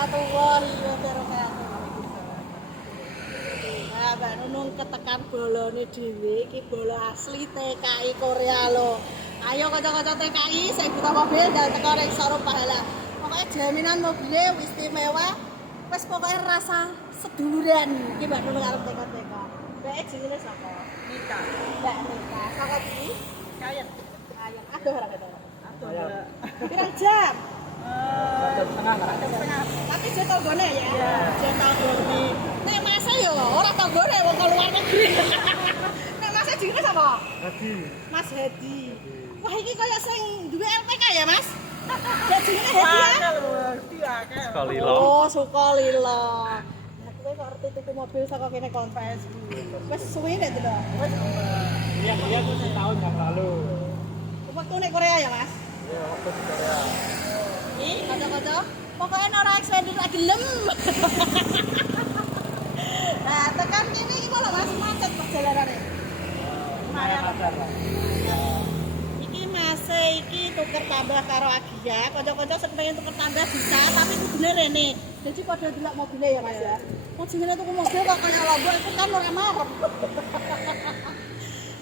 warahmatullahi wabarakatuh. Nah, Mbak Nunung ketekan bolone dhewe iki bola asli TKI Korea lho. Ayo kanca-kanca TKI sing buta mobil dan teko ning showroom Pahala. Pokoknya jaminan mobilnya istimewa. Wes pokoknya rasa seduluran. Iki Mbak Nunung arep teko-teko. Mbak jenenge sapa? Nika. Mbak Nika. Saka iki Kayak. ayo aduh ora ketemu. Aduh. Pirang jam? Setengah. Tapi dia tanggone ya? Iya. Dia tanggone. Nek masa ya ora tanggone wong ke luar negeri. Nek masa jenenge sapa? Hadi. Mas Hadi. Wah iki kaya sing duwe LPK ya, Mas? Ya jenenge Hadi ya? Sekali lo. Oh, Sukolilo. Nah, kowe kok arep tuku mobil saka kene konvers. Wes suwe nek to? Wes Iya tuh setahun yang lalu. waktu nek Korea ya, Mas? Iya, waktu di Korea. Ih, kocok-kocok. Pokoknya ora extended lagi gelem. Nah, tekan kene iki lho Mas, macet perjalanane. Lumayan ada lah. Iki Mas iki tuker tambah karo Agia. Kocok-kocok sing pengen tuker tambah bisa, tapi kudune rene. Jadi padha delok mobilnya ya, Mas ya. Mau jenenge tuku mobil kok kaya lombok itu kan ora marep.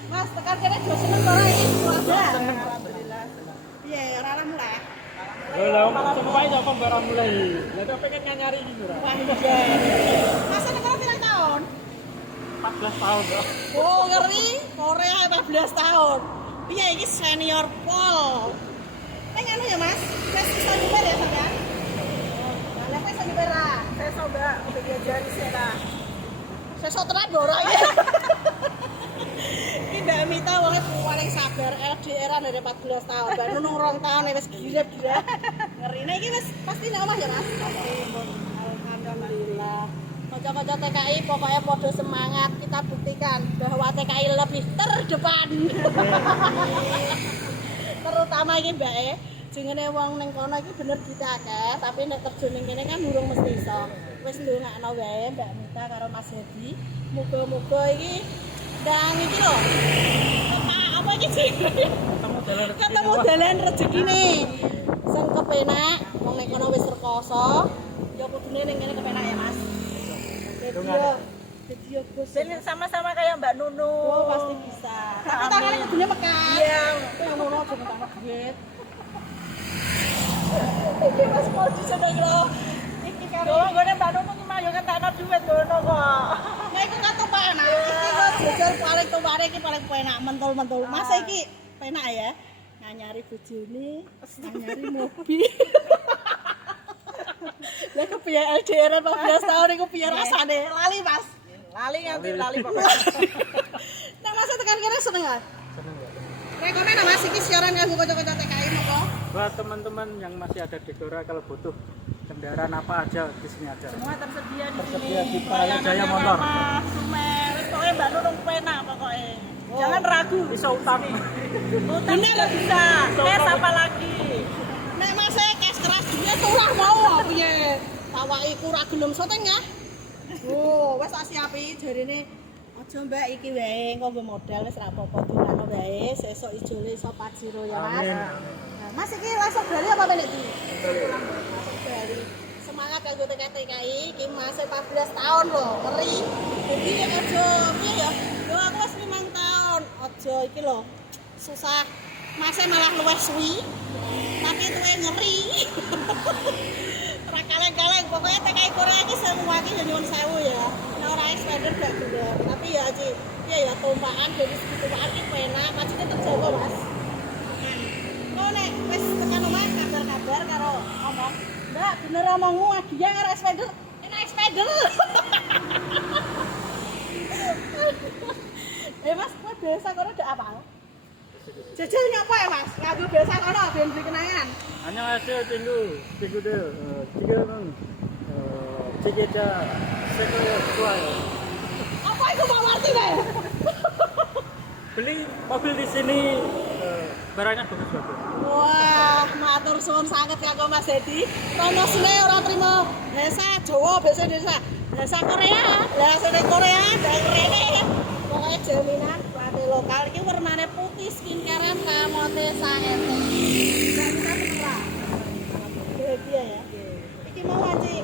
Mas, tekan kene jo seneng ora iki keluarga. Alhamdulillah. Piye, ora lah. Lah, sampai apa barang mulai. Lah tuh pengen nyari gitu lah. Wah, iya. Mas negara pirang tahun? 14 tahun kok. Oh, ngeri. Korea 14 tahun. Piye iki senior pol. Ning anu ya, Mas. Wis iso nyuper ya sampean? Lah wis iso nyuper lah. Saya coba untuk diajari saya. Sesuk tenan ora iki. Iki Mbak Mita wong paling sabar LDR-an dari 14 tahun. Mbak Nunung 2 tahun wis gila-gila. Ngerine iki wis pasti nek omah ya, Mas? Pasti. Alhamdulillah. Kocok-kocok TKI pokoknya podo semangat, kita buktikan bahwa TKI lebih terdepan. Terutama iki Mbak jenenge wong ning kono iki bener ditakeh, tapi nek terjun ning kene kan durung mesti iso. Wis ndongakno wae Mbak Mita karo Mas Hedi. Muga-muga iki ndang iki lho. Apa iki sih? Ketemu dalan rezekine. Sing kepenak wong ning kono wis rekoso, ya kudune ning kene kepenak ya, Mas. Jadi ya bos. Dan sama-sama kayak Mbak Nunu. Oh, pasti bisa. Tapi tangannya kudunya mekat. Iya. Yang ngono aja tangan duit. Iki Mas mau diseneng lho. Iki karo Oh, gue Mbak Nunu ki mah yo kan tak duit ngono kok. Nah, itu kan tumpahan. Iki lho jajar paling tumpahane iki paling penak mentul-mentul. Masa iki penak ya? Nyari bojone, nyari mobil. Lah kepiye LDR 14 tahun iku piye rasane? Lali, Mas. Lali pokoknya. Nah, Mas tekan kene seneng ya? Seneng ya. Rekomen Mas iki siaran kanggo kanca-kanca TKI moko. Buat teman-teman yang masih ada di Korea kalau butuh kendaraan apa aja di sini ada. Semua tersedia di sini. Tersedia di Pahala Jaya Motor. Sumer, pokoknya Mbak Nunu penak pokoknya. Jangan ragu. Bisa utang. Utang juga bisa. Cash apa lagi? Nek Mas cash keras duwe turah mau piye? Tawake iku ora gelem syuting ya. Oh, wis tak siapi jarine aja Mbak iki wae engko nggo modal wis ra apa-apa dilano wae sesuk ijole iso Pajero ya Mas. Amin. Nah, Mas iki langsung Bali apa balik di? Langsung Bali. Semangat kanggo TKI iki Mas 14 tahun loh, ngeri. Jadi aja piye ya? Yo aku wis 5 tahun. Aja iki lho. Susah. Masih malah luwes suwi. Tapi tuwe ngeri. Ora kaleng-kaleng, pokoknya TKI Korea iki semua iki nyuwun sewu ya. Nek ora expander gak bener. Tapi ya Ci, piye ya tumpahan dari segi tumpahan iki penak, macetnya terjaga, Mas. Oh nek wis tekan omah kabar-kabar karo omong. Mbak, bener omongmu Adia karo expander. Enak expander. Mas, kowe biasa kono ndak apal? Jajal nyapa ya Mas? Nganggo biasa kono ben dikenangan. 안녕하세요, 친구들. 지금은 제게자 세거에 좋아요. Apa iku Pak Martin ya? Beli mobil di sini barangnya bagus-bagus. Wah, matur suwun sanget kanggo Mas Hedi. Promosine ora trimo bahasa Jawa, bahasa Indonesia, bahasa Korea. Lah sing Korea ndang rene. Pokoke jaminan pate lokal iki warnane putih skincarean kamote saete. Bahagia ya. Iki mau anjing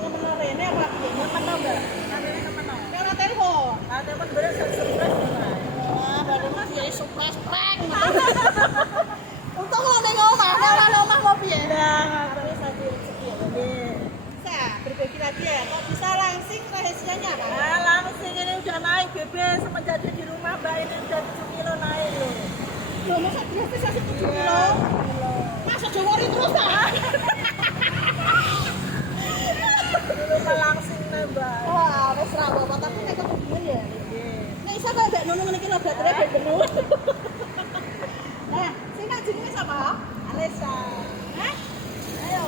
ini udah 7 kilo naik loh. Loh, masa drastis masih 7 kilo? Masa jawari terus tak? Lupa langsung nambah. Wah, wis ra apa tapi nek kemudian ya. Nek iso kok gak nunu ngene iki lho baterai ben penuh. Nah, sing nak jenenge sapa? Alisa. Hah? Ayo,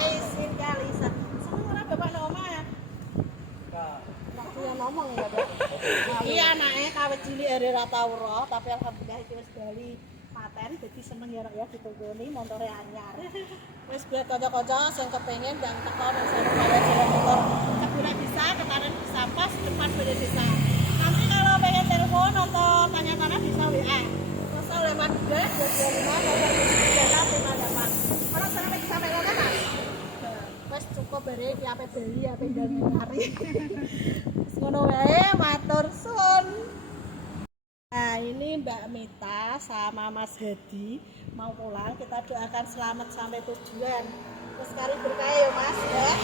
Aisin Kalisa. Seneng ora bapak nang omah? Waktu yang ngomong ya, Pak. Iya, anake kawit cilik ora tau roh, tapi alhamdulillah iki wis bali paten, jadi seneng ya ya ditugoni montore anyar. Wis buat kanca-kanca sing kepengin dan teko nang sana jalan motor Kebuna bisa, Ketaran bisa, pas depan Balai Desa. Nanti kalau pengen telepon atau tanya-tanya bisa WA. Bisa lewat gue 225 Orang sana lagi sampai mana Mas? Wes cukup bare iki ape beli ape nyari. Ngono wae matur suwun. Nah ini Mbak Mita sama Mas Hadi mau pulang, kita doakan selamat sampai tujuan. Terus kali berkah ya Mas ya.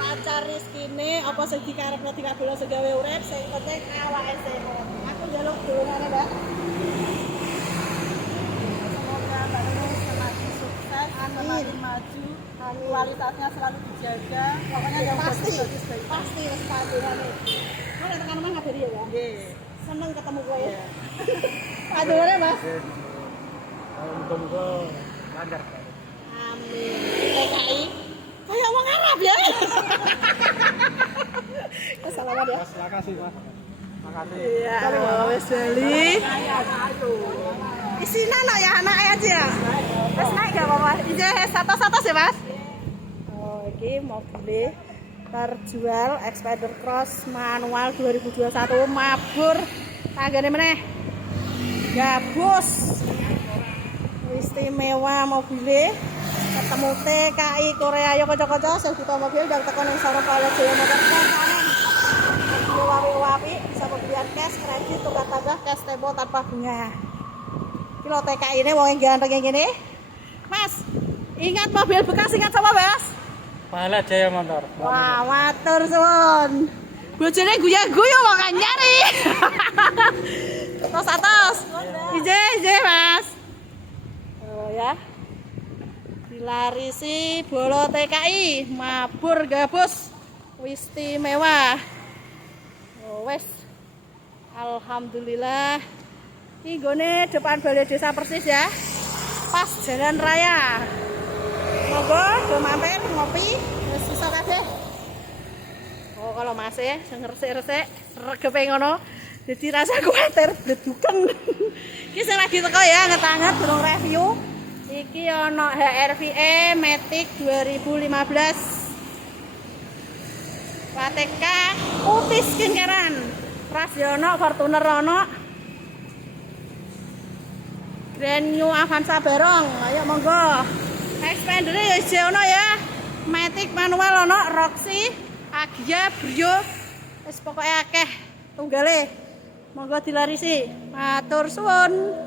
Lancar rezekine apa sing dikarepno dikabulno segawe urip, sing penting awake sehat. Aku njaluk dolongane Mbak. Semoga Mbak Nunung semakin sukses, semakin maju, kualitasnya selalu dijaga. Pokoknya yang Pasti, bagus-bagus. pasti wis padurane. Mana tekan omah ngabari ya, Pak? Nggih. Seneng ketemu kowe ya. Padurane, Mas. Muga-muga lancar. Amin. TKI kayak wong Arab ya. Assalamualaikum ya. Mas, makasih Mas. Makasih. Iya, wis bali. Isinan no ya anak aja ya. Wis naik gak apa-apa. Ije satu-satu ya, Mas. Oh, iki mobil terjual Expander Cross manual 2021 mabur. Tanggane meneh. Gabus. Istimewa mobilnya. Ketemu TKI Korea yo kanca-kanca sing butuh mobil dan tekan ning Soro Pala Jaya Motor kanan. Wapi-wapi bisa pembelian cash, kredit, tukar tambah, cash tempo tanpa bunga. Kilo TKI ini wong ganteng yang gini. Mas, ingat mobil bekas ingat sama Mas? Pahala Jaya Motor. Wah, matur suwun. Bojone guya-guyu wong kan nyari. Tos-atos. Ije, Mas. Oh ya. Dilarisi bolo TKI, mabur gabus, istimewa. Oh, wes. Alhamdulillah. Ini gone depan Balai Desa persis ya. Pas jalan raya. Monggo do mampir ngopi, wis iso kabeh. Oh, kalau masih resik-resik regepe ngono. Jadi rasa kuwatir deduken. Iki sing lagi teko ya, ngetanget durung review. Iki ono HRVE Matic 2015. PTK putih skincarean. Ras yo ono, Fortuner ono. Grand New Avanza barong. Ayo monggo. Expander yo isih ono ya. Matic manual ono, Roxy, Agia, Brio. Wis pokoke akeh tunggale. Monggo dilarisi. Matur suwun.